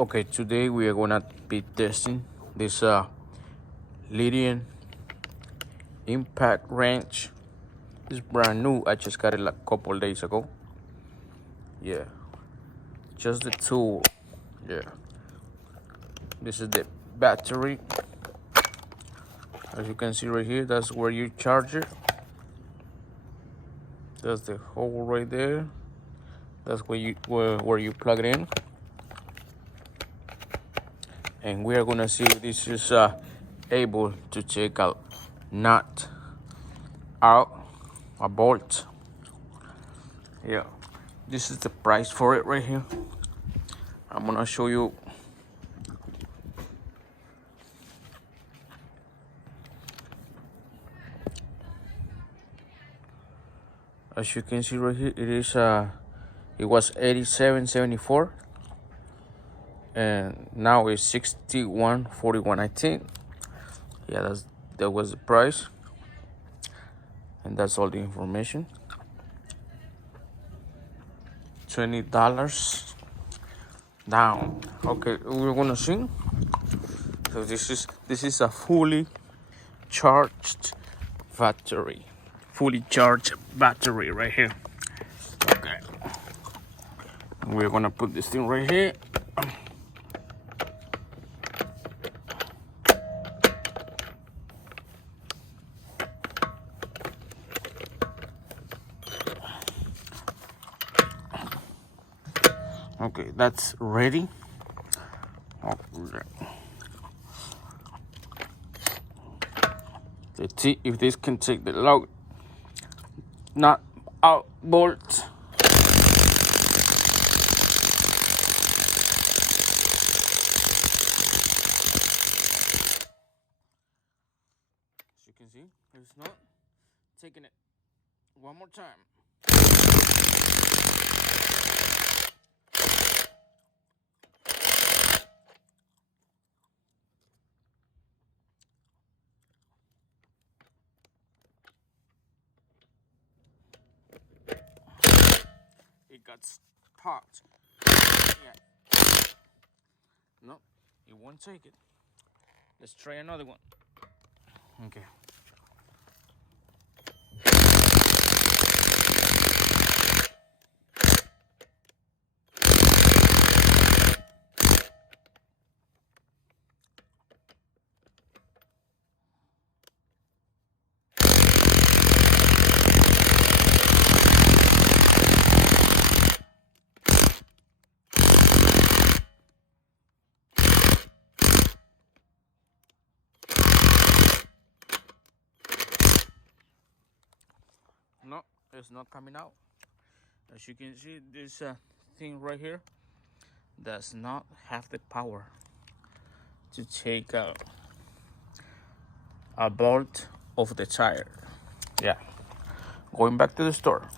Okay, today we are gonna be testing this Lydian impact wrench. It's brand new. I just got it like a couple days ago. Yeah, just the tool. Yeah, this is the battery. As you can see right here, that's where you charge it. That's the hole right there. That's where you plug it in. And we are gonna see if this is able to take a nut out, a bolt. Yeah, this is the price for it right here. I'm gonna show you. As you can see right here, it was 87.74 and now it's 61.41, I think. Yeah, that was the price, and that's all the information. $20 down. Okay, we're gonna sing. So this is a fully charged battery. Fully charged battery right here. Okay. We're gonna put this thing right here. Okay, that's ready. Okay. Let's see if this can take the load. Not out bolt. As you can see, it's not taking it. One more time. It got stuck. Yeah. No, it won't take it. Let's try another one. Okay. No, it's not coming out. As you can see, this thing right here does not have the power to take out a bolt of the tire. Yeah, going back to the store.